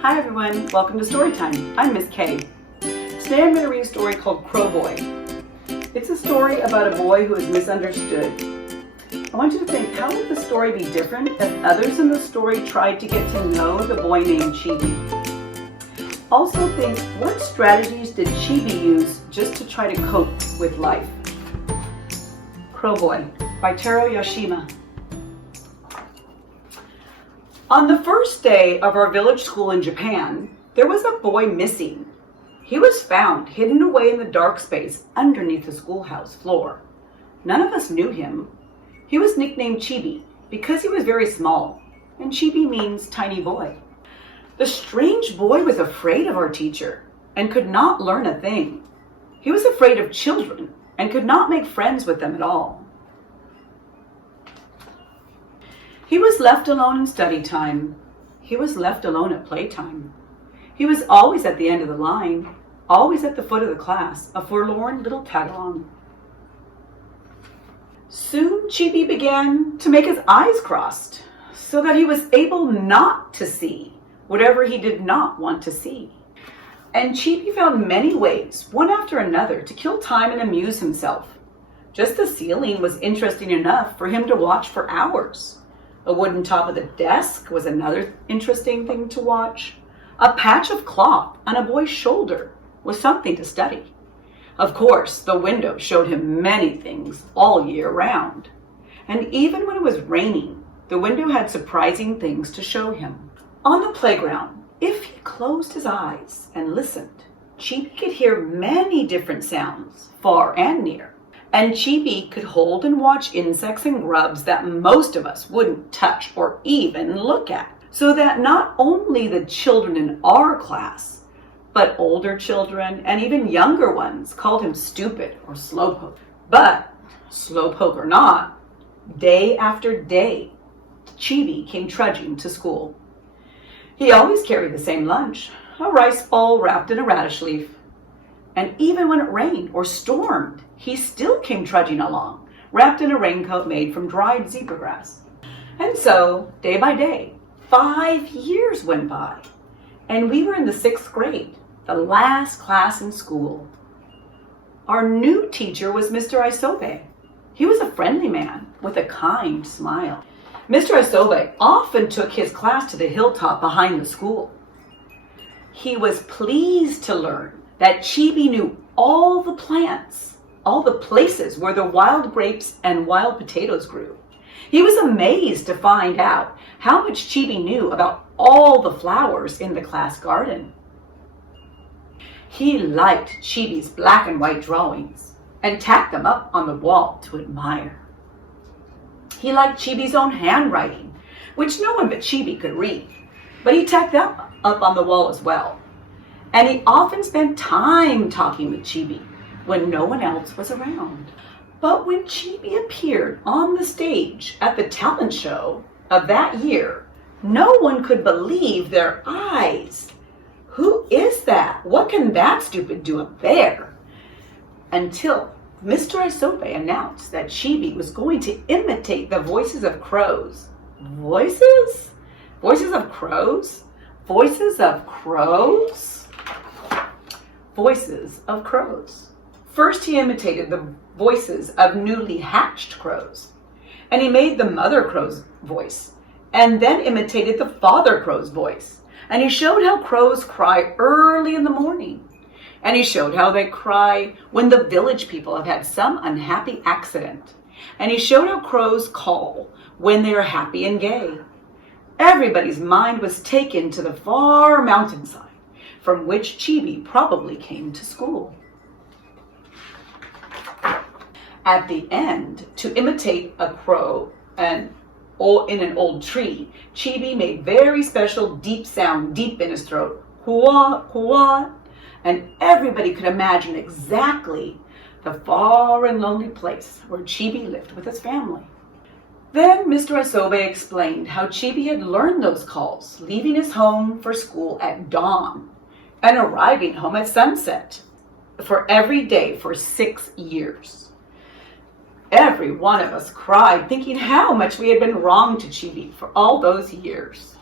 Hi everyone, welcome to Storytime. I'm Miss Kay. Today I'm going to read a story called Crow Boy. It's a story about a boy who is misunderstood. I want you to think, how would the story be different if others in the story tried to get to know the boy named Chibi? Also think, what strategies did Chibi use just to try to cope with life? Crow Boy by Taro Yashima. On the first day of our village school in Japan, there was a boy missing. He was found hidden away in the dark space underneath the schoolhouse floor. None of us knew him. He was nicknamed Chibi because he was very small, and Chibi means tiny boy. The strange boy was afraid of our teacher and could not learn a thing. He was afraid of children and could not make friends with them at all. He was left alone in study time. He was left alone at playtime. He was always at the end of the line, always at the foot of the class, a forlorn little tag-along. Soon Chibi began to make his eyes crossed so that he was able not to see whatever he did not want to see. And Chibi found many ways, one after another, to kill time and amuse himself. Just the ceiling was interesting enough for him to watch for hours. A wooden top of the desk was another interesting thing to watch. A patch of cloth on a boy's shoulder was something to study. Of course, the window showed him many things all year round. And even when it was raining, the window had surprising things to show him. On the playground, if he closed his eyes and listened, Chibi could hear many different sounds, far and near. And Chibi could hold and watch insects and grubs that most of us wouldn't touch or even look at. So that not only the children in our class, but older children and even younger ones called him stupid or slowpoke. But, slowpoke or not, day after day, Chibi came trudging to school. He always carried the same lunch, a rice ball wrapped in a radish leaf. And even when it rained or stormed, he still came trudging along, wrapped in a raincoat made from dried zebra grass. And so, day by day, 5 years went by, and we were in the 6th grade, the last class in school. Our new teacher was Mr. Isobe. He was a friendly man with a kind smile. Mr. Isobe often took his class to the hilltop behind the school. He was pleased to learn that Chibi knew all the plants, all the places where the wild grapes and wild potatoes grew. He was amazed to find out how much Chibi knew about all the flowers in the class garden. He liked Chibi's black and white drawings and tacked them up on the wall to admire. He liked Chibi's own handwriting, which no one but Chibi could read, but he tacked them up on the wall as well. And he often spent time talking with Chibi when no one else was around. But when Chibi appeared on the stage at the talent show of that year, no one could believe their eyes. Who is that? What can that stupid do up there? Until Mr. Isobe announced that Chibi was going to imitate the voices of crows. Voices? Voices of crows? Voices of crows? Voices of crows. First he imitated the voices of newly hatched crows, and he made the mother crow's voice, and then imitated the father crow's voice, and he showed how crows cry early in the morning, and he showed how they cry when the village people have had some unhappy accident, and he showed how crows call when they are happy and gay. Everybody's mind was taken to the far mountainside, from which Chibi probably came to school. At the end, to imitate a crow in an old tree, Chibi made very special deep sound deep in his throat, hua, hua, and everybody could imagine exactly the far and lonely place where Chibi lived with his family. Then Mr. Isobe explained how Chibi had learned those calls, leaving his home for school at dawn and arriving home at sunset for every day for 6 years. Every one of us cried, thinking how much we had been wrong to Chibi for all those years.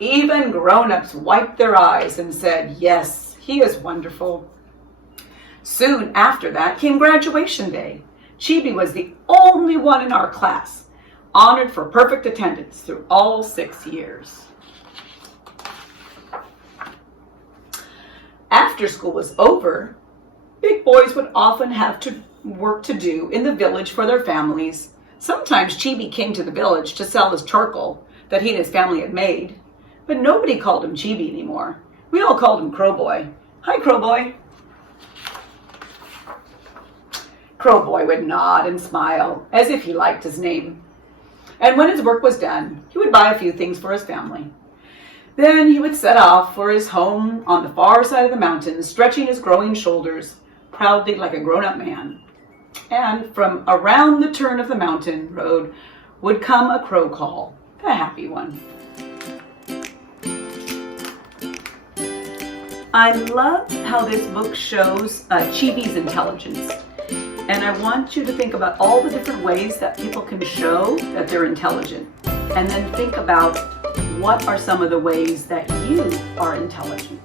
Even grown-ups wiped their eyes and said, yes, he is wonderful. Soon after that came graduation day. Chibi was the only one in our class honored for perfect attendance through all 6 years. After school was over, big boys would often have work to do in the village for their families. Sometimes Chibi came to the village to sell his charcoal that he and his family had made, but nobody called him Chibi anymore. We all called him Crowboy. Hi, Crowboy. Crowboy would nod and smile as if he liked his name. And when his work was done, he would buy a few things for his family. Then he would set off for his home on the far side of the mountains, stretching his growing shoulders proudly like a grown-up man. And from around the turn of the mountain road would come a crow call, a happy one. I love how this book shows Chibi's intelligence. And I want you to think about all the different ways that people can show that they're intelligent. And then think about what are some of the ways that you are intelligent.